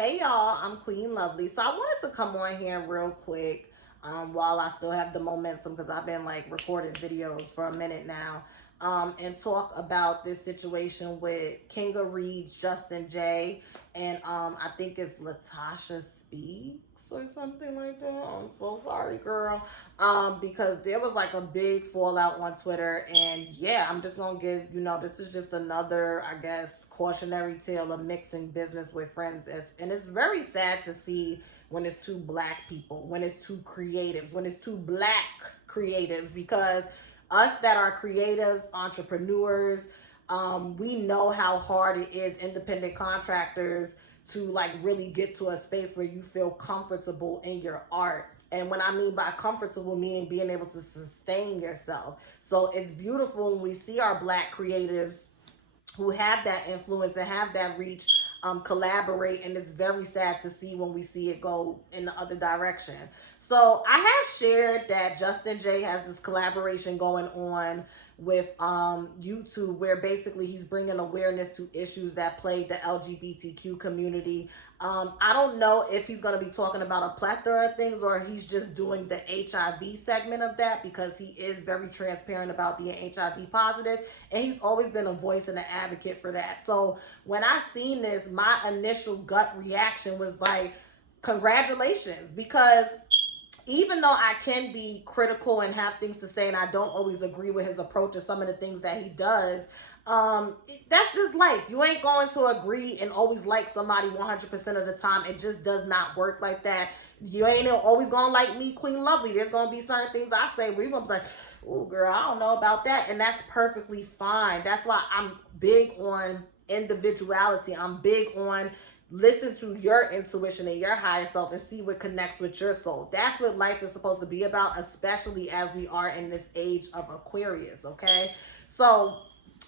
Hey y'all, I'm Queen Lovely. So I wanted to come on here real quick while I still have the momentum because I've been like recording videos for a minute now and talk about this situation with King of Reads, Justin J, and I think it's Latasha Speaks or something like that. I'm so sorry, girl. Because there was like a big fallout on Twitter, and yeah, I'm just gonna give this is just another, I guess, cautionary tale of mixing business with friends, and it's very sad to see when it's two black people, when it's two creatives, when it's two black creatives, because us that are creatives, entrepreneurs, we know how hard it is, independent contractors, to like really get to a space where you feel comfortable in your art. And when I mean by comfortable, meaning being able to sustain yourself. So it's beautiful when we see our black creatives who have that influence and have that reach collaborate, and it's very sad to see when we see it go in the other direction. So I have shared that Justin J has this collaboration going on with YouTube, where basically he's bringing awareness to issues that plague the LGBTQ community. I don't know if he's going to be talking about a plethora of things or he's just doing the HIV segment of that, because he is very transparent about being HIV positive, and he's always been a voice and an advocate for that. So when I seen this, my initial gut reaction was like, congratulations, because even though I can be critical and have things to say, and I don't always agree with his approach to some of the things that he does, that's just life. You ain't going to agree and always like somebody 100% of the time. It just does not work like that. You ain't always gonna like me, Queen Lovely. There's gonna be certain things I say where you're gonna be like, oh girl, I don't know about that. And that's perfectly fine. That's why I'm big on individuality. I'm big on listen to your intuition and your higher self and see what connects with your soul. That's what life is supposed to be about, especially as we are in this age of Aquarius, okay? So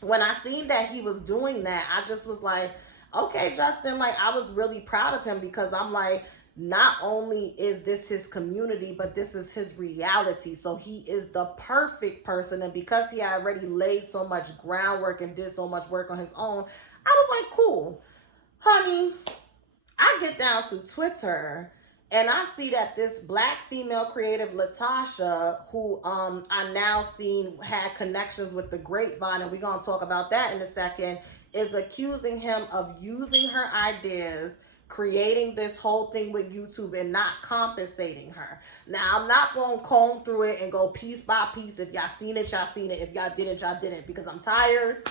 when I seen that he was doing that, I just was like, okay, Justin, like I was really proud of him, because I'm like, not only is this his community, but this is his reality. So he is the perfect person. And because he already laid so much groundwork and did so much work on his own, I was like, cool. Honey, I get down to Twitter and I see that this black female creative Latasha, who I now seen had connections with the Grapevine, and we're gonna talk about that in a second, is accusing him of using her ideas, creating this whole thing with YouTube, and not compensating her. Now, I'm not going to comb through it and go piece by piece. If y'all seen it, y'all seen it. If y'all didn't, y'all didn't, because I'm tired.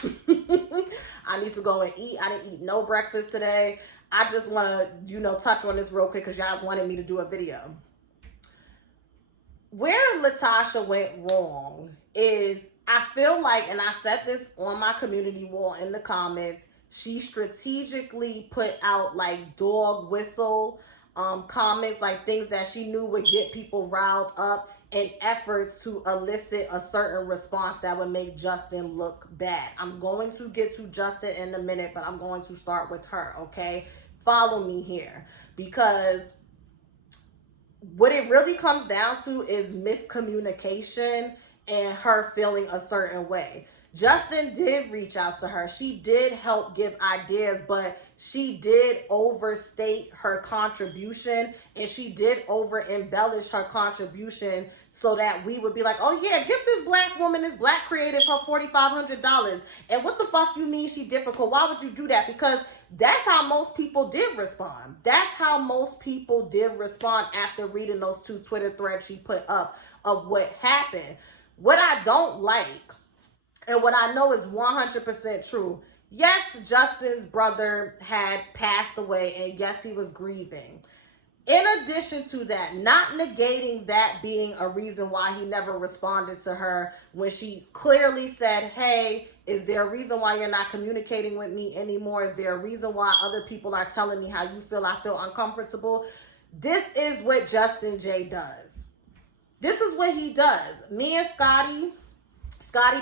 I need to go and eat. I didn't eat no breakfast today. I just want to, touch on this real quick because y'all wanted me to do a video. Where Latasha went wrong is, I feel like, and I said this on my community wall in the comments, she strategically put out like dog whistle comments, like things that she knew would get people riled up, in efforts to elicit a certain response that would make Justin look bad. I'm going to get to Justin in a minute, but I'm going to start with her, okay? Follow me here, because what it really comes down to is miscommunication and her feeling a certain way. Justin did reach out to her. She did help give ideas, but she did overstate her contribution, and she did over embellish her contribution so that we would be like, oh yeah, give this black woman, this black creative, her $4,500. And what the fuck you mean she difficult? Why would you do that? Because that's how most people did respond. That's how most people did respond after reading those two Twitter threads she put up of what happened. What I don't like, and what I know is 100% true, yes, Justin's brother had passed away, and yes, he was grieving. In addition to that, not negating that being a reason why he never responded to her when she clearly said, hey, is there a reason why you're not communicating with me anymore? Is there a reason why other people are telling me how you feel? I feel uncomfortable. This is what Justin J does. This is what he does. Me and Scotty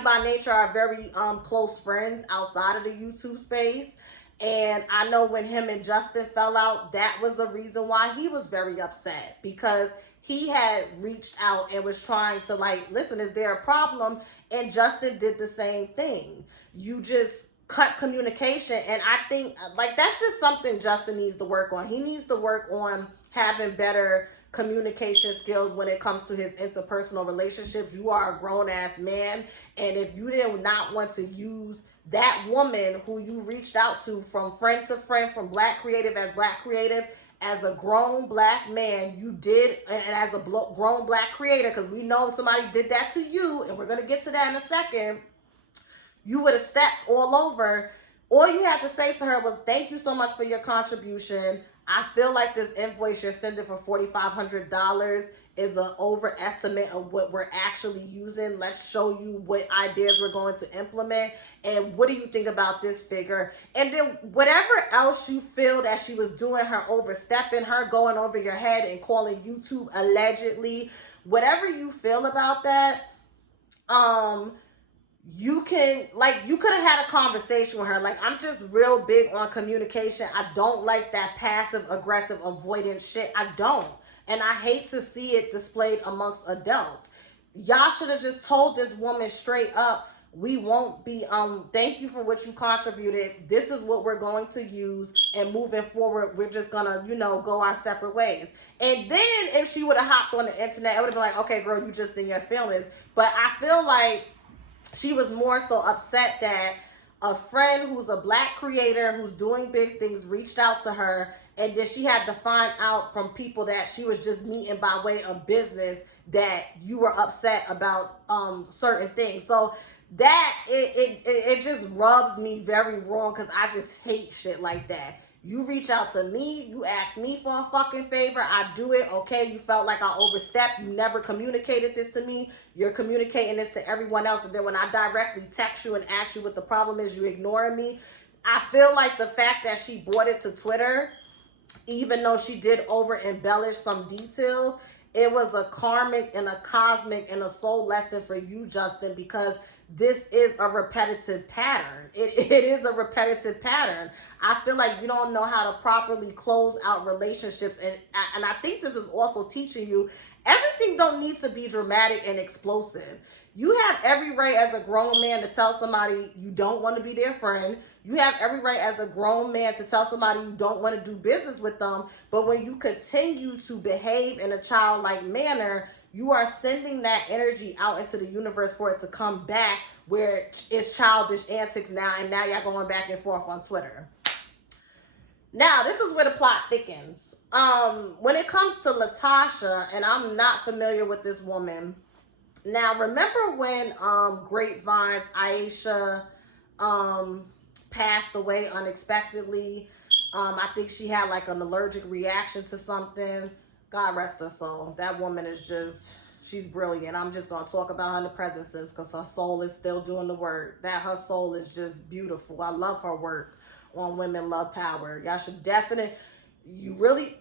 by nature are very close friends outside of the YouTube space. And I know when him and Justin fell out, that was a reason why he was very upset, because he had reached out and was trying to like, listen, is there a problem? And Justin did the same thing. You just cut communication. And I think like that's just something Justin needs to work on. He needs to work on having better communication skills when it comes to his interpersonal relationships. You are a grown-ass man, and if you did not want to use that woman who you reached out to from friend to friend, from Black Creative as Black Creative, as a grown Black man, you did, and as a grown Black creator, because we know somebody did that to you, and we're going to get to that in a second, you would have stepped all over. All you had to say to her was, thank you so much for your contribution. I feel like this invoice you're sending for $4,500 is an overestimate of what we're actually using. Let's show you what ideas we're going to implement. And what do you think about this figure? And then whatever else you feel that she was doing, her overstepping, her going over your head and calling YouTube allegedly, whatever you feel about that, you can, like, you could have had a conversation with her. Like, I'm just real big on communication. I don't like that passive aggressive avoidant shit. I don't. And I hate to see it displayed amongst adults. Y'all should have just told this woman straight up, we won't be, thank you for what you contributed. This is what we're going to use, and moving forward, we're just gonna, you know, go our separate ways. And then if she would have hopped on the internet, it would have been like, okay, girl, you just in your feelings. But I feel like she was more so upset that a friend who's a Black creator who's doing big things reached out to her, and then she had to find out from people that she was just meeting by way of business that you were upset about certain things. So that it just rubs me very wrong, because I just hate shit like that. You reach out to me, you ask me for a fucking favor, I do it. Okay, you felt like I overstepped, you never communicated this to me, you're communicating this to everyone else, and then when I directly text you and ask you what the problem is, you ignoring me. I feel like the fact that she brought it to Twitter, even though she did over embellish some details, it was a karmic and a cosmic and a soul lesson for you, Justin, because this is a repetitive pattern. It is a repetitive pattern. I feel like you don't know how to properly close out relationships. And I think this is also teaching you everything don't need to be dramatic and explosive. You have every right as a grown man to tell somebody you don't want to be their friend. You have every right as a grown man to tell somebody you don't want to do business with them. But when you continue to behave in a childlike manner, you are sending that energy out into the universe for it to come back where it's childish antics now, and now y'all going back and forth on Twitter. Now, this is where the plot thickens. When it comes to Latasha, and I'm not familiar with this woman. Now, remember when Grapevine's Aisha passed away unexpectedly? I think she had like an allergic reaction to something. God rest her soul. That woman is just, she's brilliant. I'm just going to talk about her in the present sense because her soul is still doing the work. That her soul is just beautiful. I love her work on Women Love Power. Y'all should definitely, you really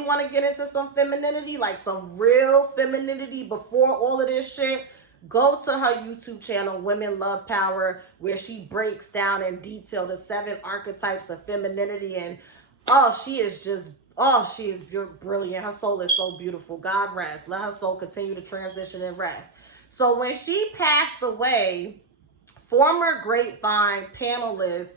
want to get into some femininity, like some real femininity before all of this shit, go to her YouTube channel, Women Love Power, where she breaks down in detail the 7 archetypes of femininity. And oh, she is just, oh, she is brilliant. Her soul is so beautiful. God rest. Let her soul continue to transition and rest. So when she passed away, former Grapevine panelist,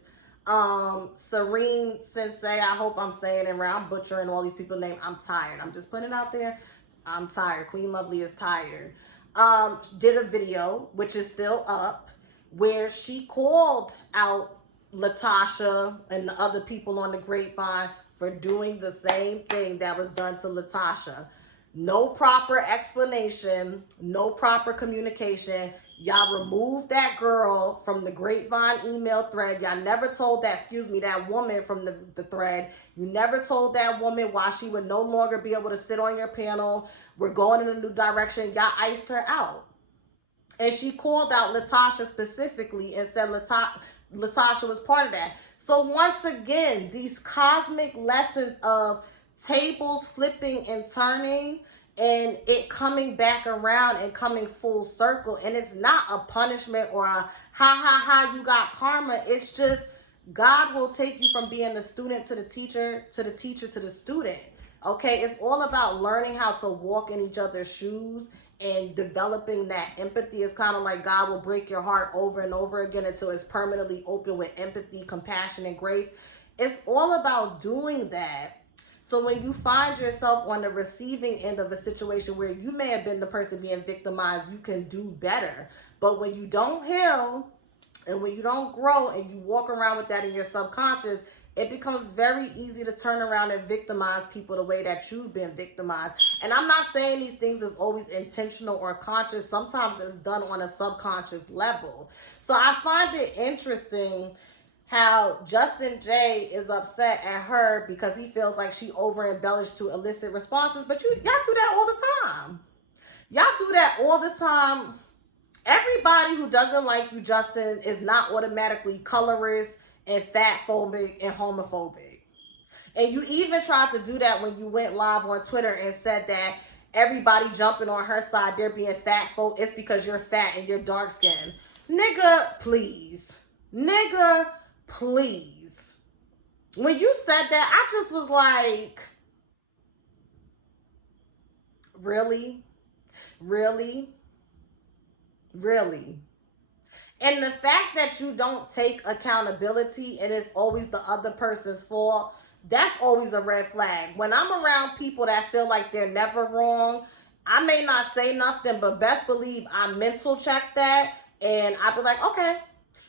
Serene Sensei, I hope I'm saying it right. I'm butchering all these people's names. I'm tired. I'm just putting it out there. I'm tired. Queen Lovely is tired. Did a video, which is still up, where she called out Latasha and the other people on the Grapevine for doing the same thing that was done to Latasha. No proper explanation, no proper communication. Y'all removed that girl from the Grapevine email thread. Y'all never told that, that woman from the thread. You never told that woman why she would no longer be able to sit on your panel. We're going in a new direction. Y'all iced her out. And she called out Latasha specifically and said Latasha was part of that. So once again, these cosmic lessons of tables flipping and turning and it coming back around and coming full circle. And it's not a punishment or a ha ha ha, you got karma. It's just God will take you from being the student to the teacher, to the teacher to the student. Okay, it's all about learning how to walk in each other's shoes and developing that empathy is kind of like God will break your heart over and over again until it's permanently open with empathy, compassion, and grace. It's all about doing that. So when you find yourself on the receiving end of a situation where you may have been the person being victimized, you can do better. But when you don't heal and when you don't grow and you walk around with that in your subconscious, it becomes very easy to turn around and victimize people the way that you've been victimized. And I'm not saying these things is always intentional or conscious. Sometimes it's done on a subconscious level. So I find it interesting how Justin J is upset at her because he feels like she over embellished to elicit responses. But y'all do that all the time. Y'all do that all the time. Everybody who doesn't like you, Justin, is not automatically colorist and fat phobic and homophobic. And you even tried to do that when you went live on Twitter and said that everybody jumping on her side, they're being fat folk, it's because you're fat and you're dark skinned. Nigga, please. Nigga, please. When you said that, I just was like, really? Really? Really? And the fact that you don't take accountability and it's always the other person's fault, that's always a red flag. When I'm around people that feel like they're never wrong, I may not say nothing, but best believe I mental check that and I be like, okay.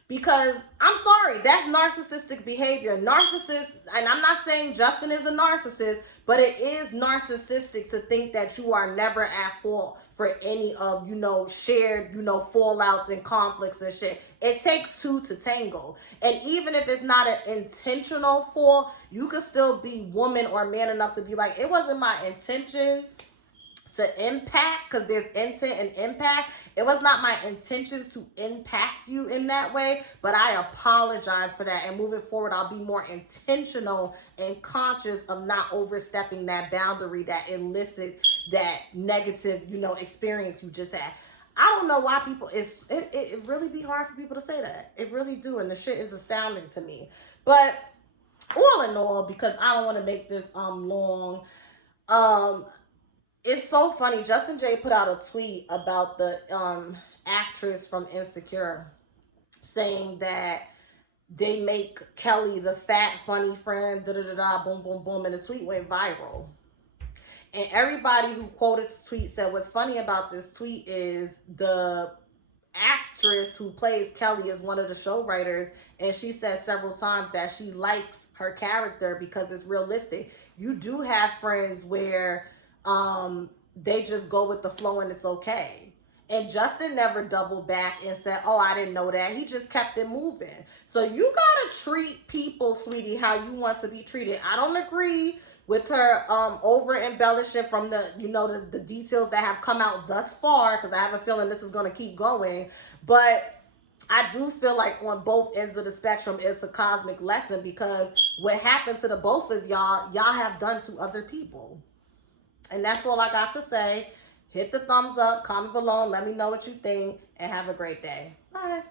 Because I'm sorry, that's narcissistic behavior. Narcissist, and I'm not saying Justin is a narcissist, but it is narcissistic to think that you are never at fault for any of, shared, fallouts and conflicts and shit. It takes two to tango. And even if it's not an intentional fault, you could still be woman or man enough to be like, it wasn't my intentions to impact, because there's intent and impact. It was not my intentions to impact you in that way, but I apologize for that. And moving forward, I'll be more intentional and conscious of not overstepping that boundary that elicits that negative, experience you just had. I don't know why people, it really be hard for people to say that. It really do. And the shit is astounding to me. But all in all, because I don't want to make this long, it's so funny. Justin J put out a tweet about the actress from Insecure saying that they make Kelly the fat, funny friend, boom, boom, boom. And the tweet went viral. And everybody who quoted the tweet said what's funny about this tweet is the actress who plays Kelly is one of the show writers. And she said several times that she likes her character because it's realistic. You do have friends where they just go with the flow and it's okay. And Justin never doubled back and said, oh, I didn't know that. He just kept it moving. So you gotta treat people, sweetie, how you want to be treated. I don't agree with her over embellishing from the, the details that have come out thus far, because I have a feeling this is gonna keep going. But I do feel like on both ends of the spectrum, it's a cosmic lesson, because what happened to the both of y'all have done to other people. And that's all I got to say. Hit the thumbs up, comment below, let me know what you think, and have a great day. Bye.